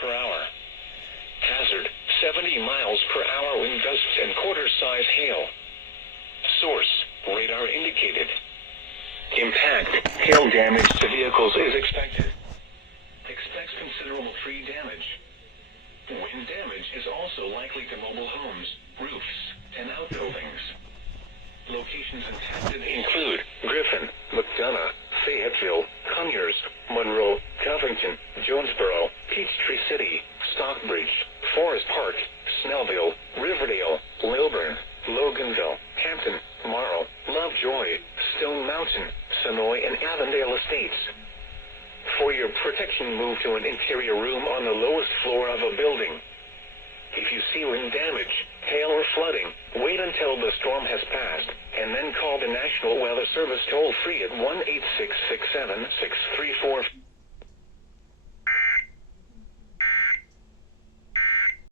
per hour. Hazard, 70 miles per hour wind gusts and quarter-size hail. Source, radar indicated. Impact, hail damage to vehicles is expected. Expects considerable tree damage. Wind damage is also likely to mobile homes, roofs, and outbuildings. Locations impacted include Griffin, McDonough, Fayetteville, Conyers, Monroe, Covington, Jonesboro, Peachtree City, Stockbridge, Forest Park, Snellville, Riverdale, Lilburn, Loganville, Hampton, Morrow, Lovejoy, Stone Mountain, Sonoy, and Avondale Estates. For your protection, move to an interior room on the lowest floor of a building. If you see wind damage, hail, or flooding, wait until the storm has passed, and then call the National Weather Service toll-free at 1-866-7-634.